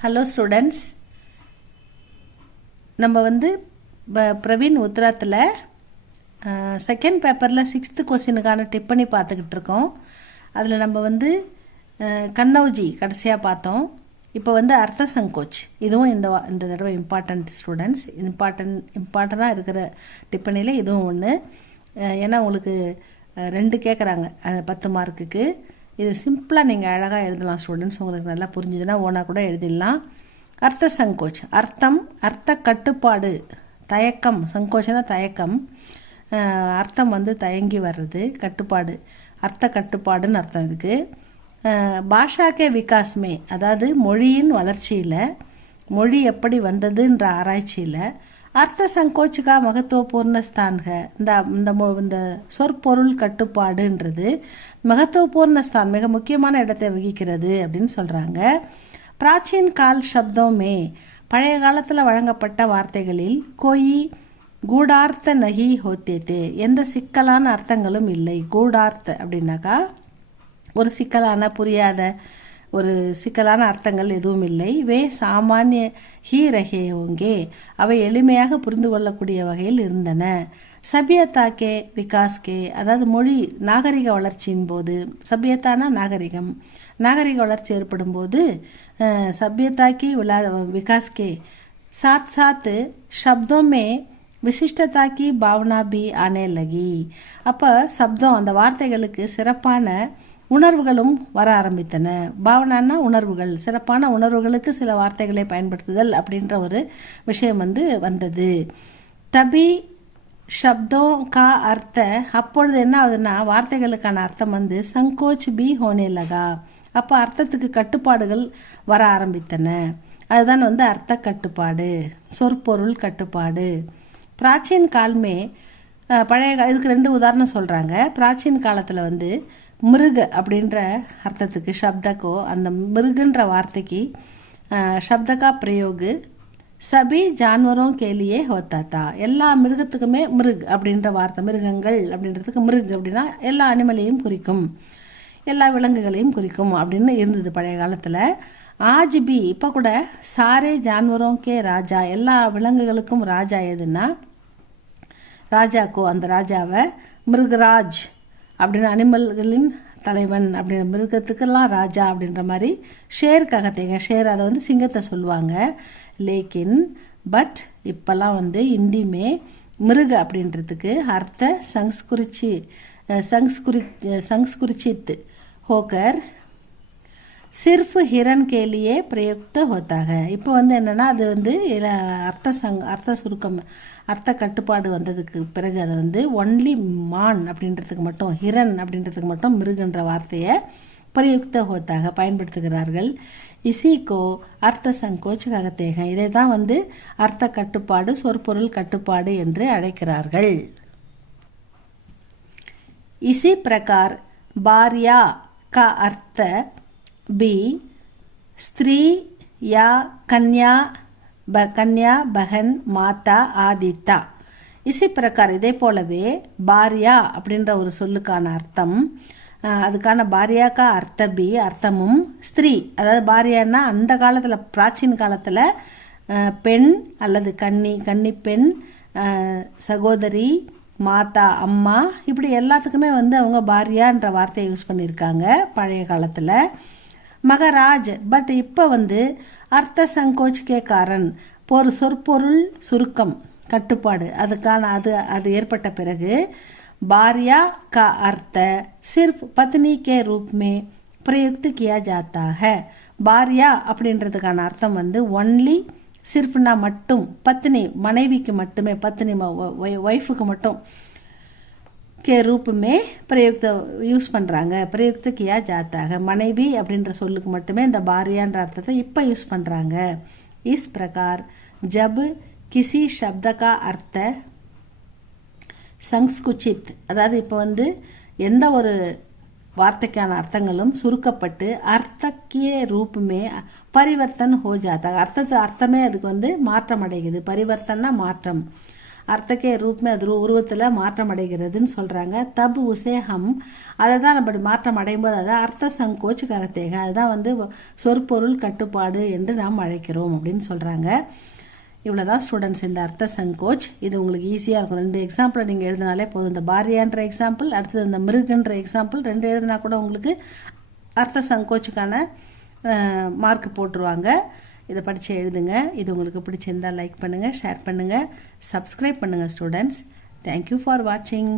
Hello students, நம்ம வந்து Praveen உத்ராத்தில் second பேப்பரில் 6th கொஸ்டினுக்கான டிப்பனி பார்த்துக்கிட்டு இருக்கோம். அதில் நம்ம வந்து கன்னௌஜி கடைசியாக பார்த்தோம். இப்போ வந்து அர்த்த சங்கோச், இதுவும் இந்த தடவை இம்பார்ட்டண்ட் ஸ்டூடெண்ட்ஸ், இம்பார்ட்டண்ட்டாக இருக்கிற டிப்பனியில் இதுவும் ஒன்று. ஏன்னா உங்களுக்கு 2 கேட்குறாங்க 10 மார்க்குக்கு. இது சிம்பிளாக நீங்கள் அழகாக எழுதலாம் ஸ்டூடெண்ட்ஸ். உங்களுக்கு நல்லா புரிஞ்சுதுன்னா ஓனா கூட எழுதிடலாம். அர்த்த சங்கோச், அர்த்தம், அர்த்த கட்டுப்பாடு, தயக்கம். சங்கோச்சனா தயக்கம், அர்த்தம் வந்து தயங்கி வர்றது, கட்டுப்பாடு, அர்த்த கட்டுப்பாடுன்னு அர்த்தம் இதுக்கு. பாஷாக்கே விகாஸ்மே, அதாவது மொழியின் வளர்ச்சியில், மொழி எப்படி வந்ததுன்ற ஆராய்ச்சியில் அர்த்த சங்கோச்சுக்கா மகத்துவபூர்ண ஸ்தான்க, இந்த சொற்பொருள் கட்டுப்பாடுன்றது மகத்துவபூர்ண ஸ்தான், மிக முக்கியமான இடத்தை வகிக்கிறது அப்படின்னு சொல்கிறாங்க. பிராச்சீன் கால் சப்தோமே, பழைய காலத்தில் வழங்கப்பட்ட வார்த்தைகளில் கோயி கூடார்த்த நகி ஹோத்தேத்தே, எந்த சிக்கலான அர்த்தங்களும் இல்லை. கூடார்த்த அப்படின்னாக்கா ஒரு சிக்கலான புரியாத ஒரு சிக்கலான அர்த்தங்கள் எதுவும் இல்லை. வே சாமானிய ஹீ ரஹே ஹோங்கே, அவை எளிமையாக புரிந்து கொள்ளக்கூடிய வகையில் இருந்தன. சபியத்தாக்கே விகாஸ்கே, அதாவது மொழி நாகரிக வளர்ச்சியின் போது, சபியத்தானா நாகரிகம், நாகரிக வளர்ச்சி ஏற்படும் போது சபியத்தாக்கி விகாஸ்கே சாத் சாத் சப்தோமே விசிஷ்டத்தாக்கி பாவனா பி ஆனே லகி. அப்போ சப்தம், அந்த வார்த்தைகளுக்கு சிறப்பான உணர்வுகளும் வர ஆரம்பித்தன. பாவனான்னா உணர்வுகள், சிறப்பான உணர்வுகளுக்கு சில வார்த்தைகளை பயன்படுத்துதல் அப்படின்ற ஒரு விஷயம் வந்தது. தபி ஷப்தோ கா அர்த்த, அப்பொழுது என்ன ஆகுதுன்னா வார்த்தைகளுக்கான அர்த்தம் சங்கோச் பி ஹோனே லகா. அப்போ அர்த்தத்துக்கு கட்டுப்பாடுகள் வர ஆரம்பித்தன. அதுதான் அர்த்த கட்டுப்பாடு, சொற்பொருள் கட்டுப்பாடு. பிராச்சீன் காலமே, பழைய இதுக்கு 2 உதாரணம் சொல்கிறாங்க. பிராச்சீன் காலத்தில் மிருக அப்படின்ற அர்த்தத்துக்கு சப்தக்கோ, அந்த மிருகுன்ற வார்த்தைக்கு சப்தக்கா பிரயோகு சபி ஜான்வரோं के लिए होता था. எல்லா மிருகத்துக்குமே மிருக் அப்படின்ற வார்த்தை, மிருகங்கள் அப்படின்றதுக்கு மிருக் அப்படின்னா எல்லா அனிமலையும் குறிக்கும், எல்லா விலங்குகளையும் குறிக்கும் அப்படின்னு இருந்தது பழைய காலத்தில். ஆஜ் பி, இப்போ கூட சாரே ஜான்வரோं के ராஜா, எல்லா விலங்குகளுக்கும் ராஜா எதுன்னா ராஜாக்கோ, அந்த ராஜாவை மிருகராஜ் அப்படின்னு, அனிமல்களின் தலைவன் அப்படின்னு, மிருகத்துக்கெல்லாம் ராஜா அப்படின்ற மாதிரி. ஷேர் ககத்தேங்க, ஷேர் அதை சிங்கத்தை சொல்லுவாங்க. லேக்கின் பட் இப்போல்லாம் இந்திமே மிருக அப்படின்றதுக்கு அர்த்த संस्कृचित होकर सिर्फ हिरन के लिए प्रयुक्त होता है. இப்போ என்னென்னா அது அர்த்த சுருக்கம், அர்த்த கட்டுப்பாடு வந்ததுக்கு பிறகு அதை ஒன்லி மான் அப்படின்றதுக்கு மட்டும், ஹிரன் அப்படின்றதுக்கு மட்டும் மிருகன்ற வார்த்தையை பிரயுக்த ஹோத்தாக பயன்படுத்துகிறார்கள். இசிகோ அர்த்த சங்கோச் ககத்தேக, இதை தான் அர்த்த கட்டுப்பாடு, சொற்பொருள் கட்டுப்பாடு என்று அழைக்கிறார்கள். इसी प्रकार बार्या का अर्थ भी स्त्री या कन्या बहन माता आदिता. इसी प्रकार இதே போலவே பாரியா அப்படின்ற ஒரு சொல்லுக்கான அர்த்தம், அதுக்கான பாரியாக்கா அர்த்தபி, அர்த்தமும் ஸ்திரீ, அதாவது பாரியான்னா அந்த காலத்தில், பிராச்சீன காலத்தில் பெண் அல்லது கன்னி பெண், சகோதரி, மாதா அம்மா, இப்படி எல்லாத்துக்குமே அவங்க பாரியான்ற வார்த்தையை யூஸ் பண்ணியிருக்காங்க பழைய காலத்தில். மகராஜ் பட் இப்போ அர்த்த சங்கோச் கே காரன், சொற்பொருள் சுருக்கம் கட்டுப்பாடு, அதுக்கான அது ஏற்பட்ட பிறகு பாரியா கா அர்த்த சிர்ஃப் பத்னி கே ரூப் மே பிரயுக்த் கியா ஜாத்தா ஹை. பாரியா அப்படின்றதுக்கான அர்த்தம் ஒன்லி, சிர்ஃப்னா மட்டும், பத்னி மனைவிக்கு மட்டுமே, பத்னி ஒய்ஃபுக்கு மட்டும், கே ரூப்புமே பிரயுக்த யூஸ் பண்ணுறாங்க. பிரயுக்த கியா ஜாத்தாக, மனைவி அப்படின்ற சொல்லுக்கு மட்டுமே இந்த பாரியான்ற அர்த்தத்தை இப்போ யூஸ் பண்ணுறாங்க. இஸ் பிரகார் ஜப் கிசி சப்த கா அர்த்த சங்ஸ்குச்சித், அதாவது இப்போ எந்த ஒரு வார்த்தைக்கான அர்த்தங்களும் சுருக்கப்பட்டு அர்த்தக்கிய ரூபமே பரிவர்த்தன் ஹோ ஜாத்தா, அர்த்தமே அதுக்கு மாற்றம் அடைகிறது. பரிவர்த்தனா மாற்றம். அர்த்தக்கே ரூப்மே அது உருவத்தில் மாற்றம் அடைகிறதுன்னு சொல்கிறாங்க. தப் உசே ஹம், அதை தான் நம்ம மாற்றம் அடையும் போது அதை அர்த்த சங்கோச் கரத்தேக, அதுதான் வந்து சொற்பொருள் கட்டுப்பாடு என்று நாம் அழைக்கிறோம் அப்படின்னு சொல்கிறாங்க. இவ்வளோ தான் ஸ்டூடெண்ட்ஸ் இந்த அர்த்த சங்கோச். இது உங்களுக்கு ஈஸியாக இருக்கும். 2 எக்ஸாம்பிளை நீங்கள் எழுதினாலே போதும். இந்த பாரியான்ற எக்ஸாம்பிள், அடுத்தது இந்த மிருகன்ற எக்ஸாம்பிள் 2 எழுதினா கூட உங்களுக்கு அர்த்த சங்கோச்சுக்கான மார்க் போட்டுருவாங்க. இதை படித்து எழுதுங்க. இது உங்களுக்கு பிடிச்சிருந்தால் லைக் பண்ணுங்கள், ஷேர் பண்ணுங்கள், சப்ஸ்கிரைப் பண்ணுங்கள் ஸ்டூடெண்ட்ஸ். தேங்க்யூ ஃபார் வாட்சிங்.